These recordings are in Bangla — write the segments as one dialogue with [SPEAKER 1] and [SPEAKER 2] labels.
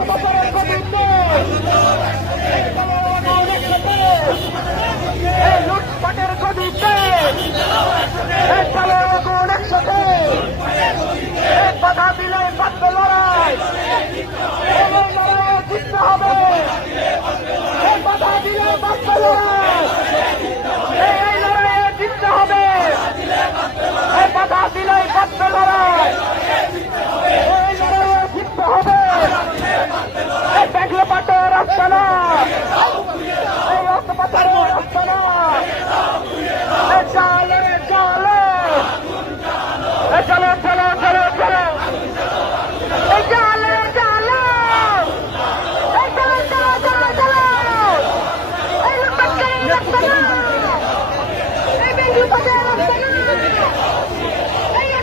[SPEAKER 1] What's?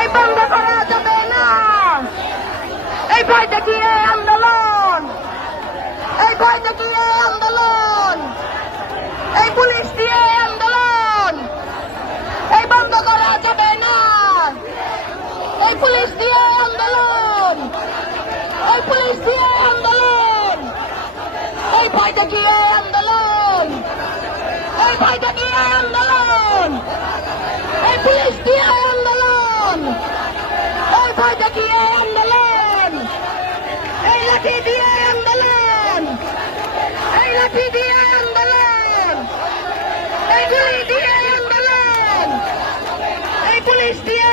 [SPEAKER 1] এই বন্ধ করা যাবে না এই ভয় দেখিয়ে আন্দোলন। এই ভয় আন্দোলন এই পুলিশ দিয়ে আন্দোলন এই বন্ধ করা যাবে না এই পুলিশ দিয়ে আন্দোলন এই পুলিশ দিয়ে আন্দোলন এই ভয় দেখিয়ে ভাই থেকে এই আন্দোলন এই পুলিশ দিয়ে এই আন্দোলন এই ভাই থেকে এই আন্দোলন এই লাঠি দিয়ে আন্দোলন এই লাঠি দিয়ে আন্দোলন এই গুলি দিয়ে আন্দোলন এই পুলিশ দিয়ে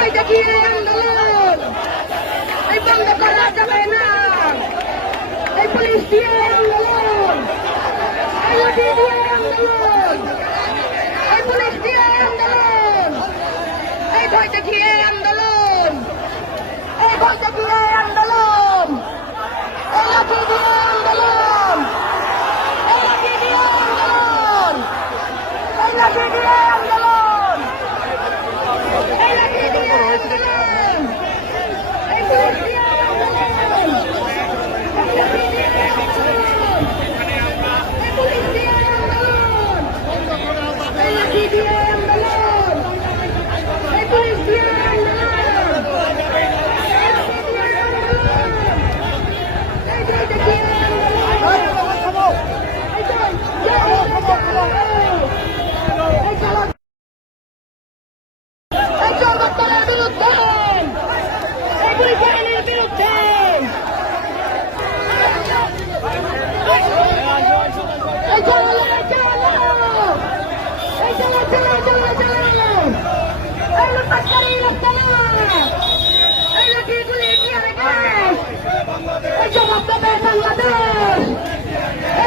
[SPEAKER 1] জয় দেখিয়ে আন্দোলন। এই বন্ধ করা যাবে না। এই পুলিশ দিয়ে আন্দোলন। এই ওটি দিয়ে আন্দোলন। এই পুলিশ দিয়ে আন্দোলন। এই ভয় দেখিয়ে আন্দোলন। এই ভয় দেখিয়ে আন্দোলন।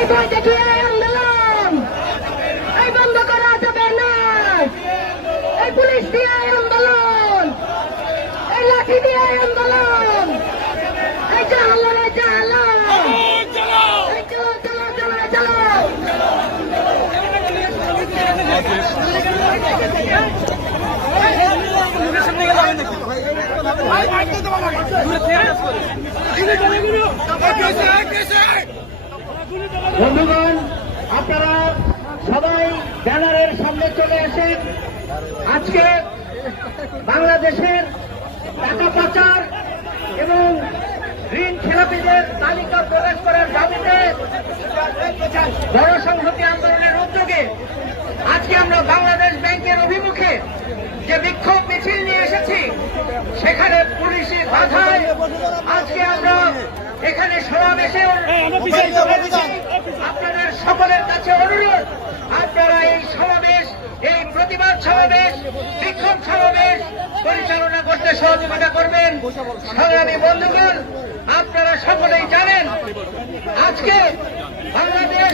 [SPEAKER 1] এই বই দেখিয়ে আন্দোলন এই বন্ধ করা যাবে না। এই পুলিশ দিয়ে আন্দোলন। এই লাঠি দিয়ে আন্দোলন। এই চালো রে চালো এই চলো চলো চলো চলো। বন্ধুগণ, আপনারা সবাই ব্যানারের সামনে চলে আসেন। আজকে বাংলাদেশের টাকা পাচার এবং ঋণ খেলাপিদের তালিকা প্রকাশ করার দাবিতে গণসংহতি আন্দোলনের উদ্যোগে আজকে আমরা বাংলাদেশ ব্যাংকের অভিমুখে যে বিক্ষোভ মিছিল নিয়ে এসেছি, সেখানে পুলিশি বাধায় আজকে আমরা এখানে সমাবেশে আপনাদের সকলের কাছে অনুরোধ আপনারা এই সমাবেশ এই প্রতিবাদ সমাবেশ বিক্ষোভ সমাবেশ পরিচালনা করতে সহযোগিতা করবেন সংগ্রামী বন্ধুগণ আপনারা সকলেই জানেন আজকে বাংলাদেশ